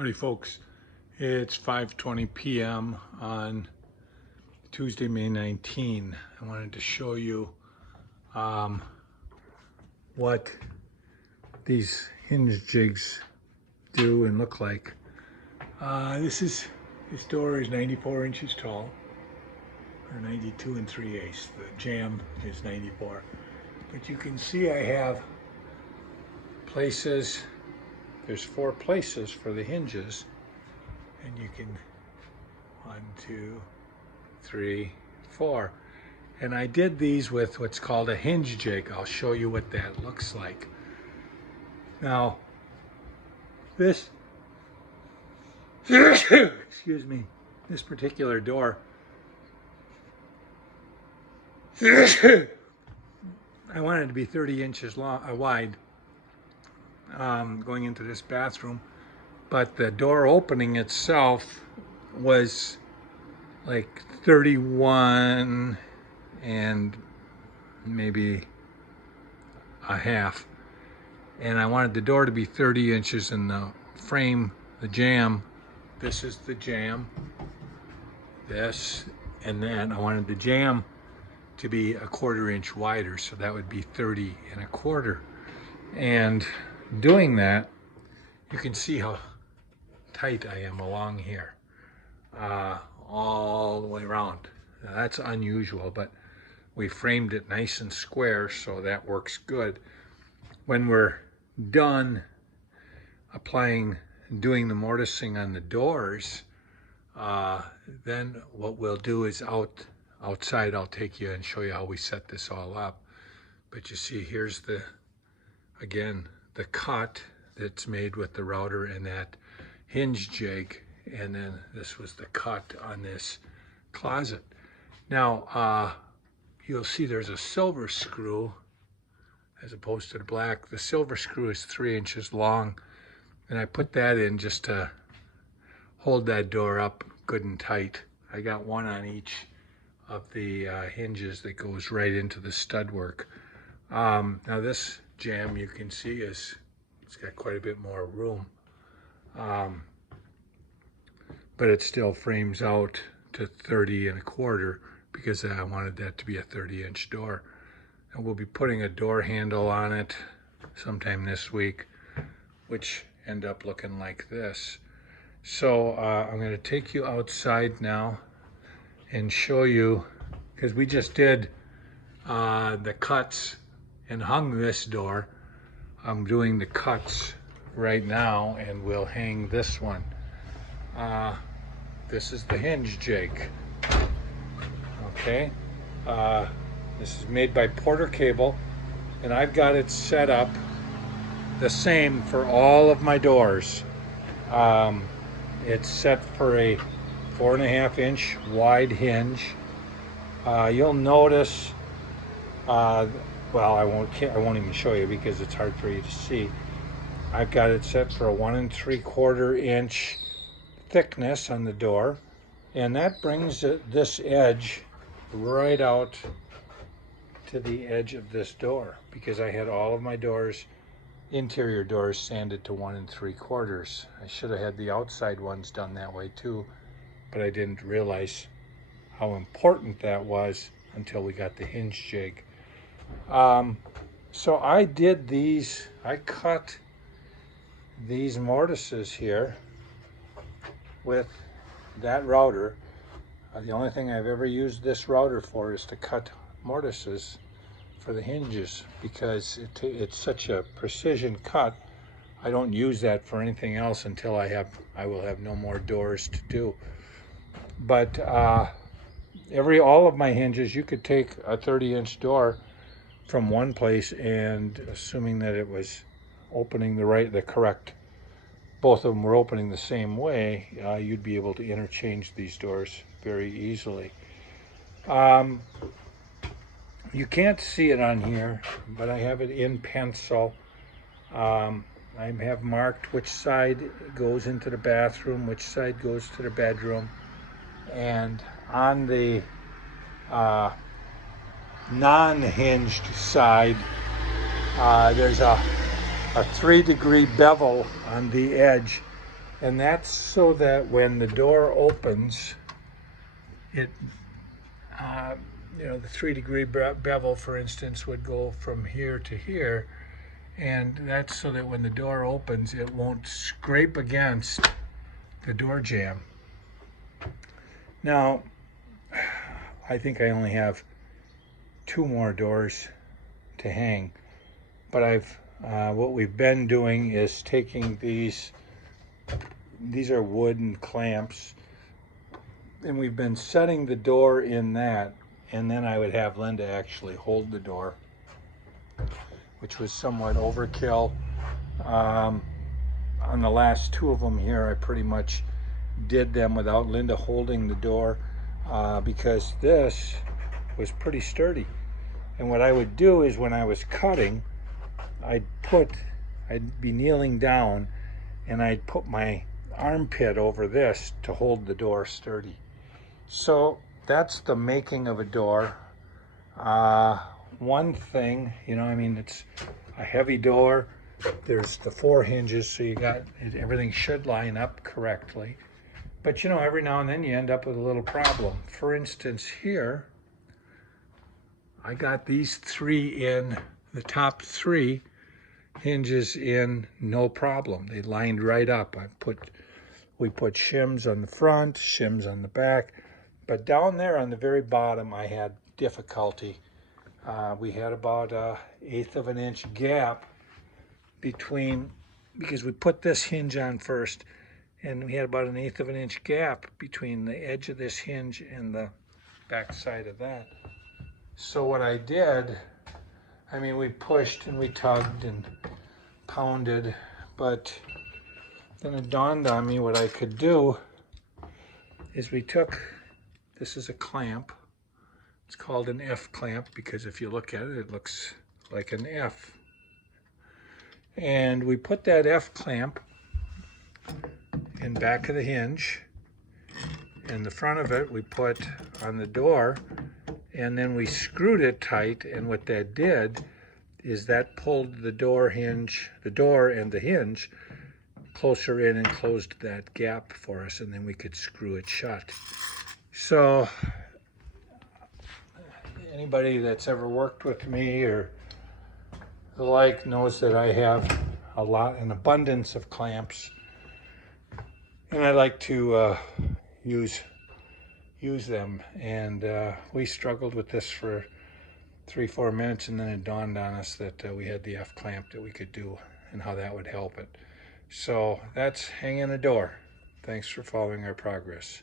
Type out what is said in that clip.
Howdy folks, it's 5:20 p.m. on Tuesday, May 19. I wanted to show you what these hinge jigs do and look like. This door is 94 inches tall, or 92 3/8. The jamb is 94. But you can see I have places. There's 4 places for the hinges, and you can 1, 2, 3, 4. And I did these with what's called a hinge jig. I'll show you what that looks like. Now, this, excuse me, this particular door, I wanted it to be 30 inches long, wide. Going into this bathroom, but the door opening itself was like 31 and maybe a half, and I wanted the door to be 30 inches and the frame, the jamb, this is the jamb, this, and then I wanted the jamb to be 1/4 inch wider, so that would be 30 1/4. And doing that, you can see how tight I am along here, all the way around. Now, that's unusual, but we framed it nice and square, so that works good. When we're done doing the mortising on the doors, then what we'll do is outside I'll take you and show you how we set this all up. But you see, here's again, the cut that's made with the router and that hinge jig, and then this was the cut on this closet. Now, you'll see there's a silver screw as opposed to the black. The silver screw is 3 inches long, and I put that in just to hold that door up good and tight. I got one on each of the hinges that goes right into the stud work. Now this jamb, you can see, it's got quite a bit more room, but it still frames out to 30 1/4 because I wanted that to be a 30-inch door. And we'll be putting a door handle on it sometime this week, which end up looking like this. So I'm going to take you outside now and show you, because we just did the cuts and hung this door. I'm doing the cuts right now, and we'll hang this one. This is the hinge jig. Okay, this is made by Porter Cable, and I've got it set up the same for all of my doors. It's set for a 4.5 inch wide hinge. You'll notice, well, I won't even show you because it's hard for you to see. I've got it set for a 1 3/4 inch thickness on the door, and that brings this edge right out to the edge of this door, because I had all of my doors, interior doors, sanded to 1 3/4. I should have had the outside ones done that way too, but I didn't realize how important that was until we got the hinge jig. So I did these, I cut these mortises here with that router. The only thing I've ever used this router for is to cut mortises for the hinges, because it's such a precision cut. I don't use that for anything else until I will have no more doors to do. But all of my hinges, you could take a 30-inch door from one place, and assuming that it was opening the correct, both of them were opening the same way, you'd be able to interchange these doors very easily. You can't see it on here, but I have it in pencil. I have marked which side goes into the bathroom, which side goes to the bedroom, and on the non-hinged side, there's a 3-degree bevel on the edge And that's so that when the door opens, it, the 3-degree bevel, for instance, would go from here to here. And that's so that when the door opens, it won't scrape against the door jamb. Now, I think I only have 2 more doors to hang, but what we've been doing is taking these are wooden clamps, and we've been setting the door in that, and then I would have Linda actually hold the door, which was somewhat overkill. On the last 2 of them here, I pretty much did them without Linda holding the door, because this was pretty sturdy. And what I would do is when I was cutting, I'd be kneeling down, and I'd put my armpit over this to hold the door sturdy. So that's the making of a door. One thing, it's a heavy door. There's the 4 hinges, so everything should line up correctly. But every now and then you end up with a little problem. For instance, here, I got these 3 in, the top 3 hinges in, no problem. They lined right up. We put shims on the front, shims on the back, but down there on the very bottom, I had difficulty. We had about 1/8 of an inch gap because we put this hinge on first, and we had about 1/8 of an inch gap between the edge of this hinge and the back side of that. So what I did, we pushed and we tugged and pounded, but then it dawned on me what I could do is this is a clamp. It's called an F clamp because if you look at it, it looks like an F. And we put that F clamp in back of the hinge, and the front of it we put on the door, and then we screwed it tight, and what that did is that pulled the door and the hinge closer in and closed that gap for us, and then we could screw it shut. So anybody that's ever worked with me or the like knows that I have an abundance of clamps, and I like to use them. And we struggled with this for 3-4 minutes, and then it dawned on us that we had the F clamp that we could do and how that would help it. So that's hanging a door. Thanks for following our progress.